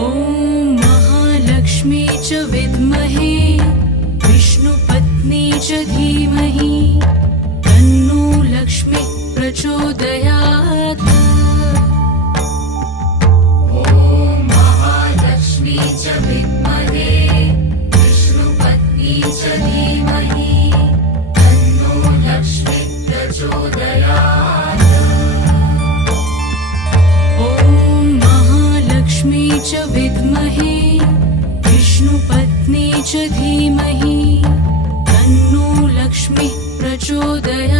ॐ महालक्ष्मी च विद्महे विष्णुपत्नी च धीमहि तन्नो लक्ष्मी प्रचोदयात्। ॐ महालक्ष्मी च विद्महे विष्णुपत्नी च धीमहि तन्नो लक्ष्मी प्रचोदयात्। ॐ महालक्ष्मी च विद्महे विष्णुपत्नी च धीमहि तन्नो लक्ष्मी प्रचोदयात्।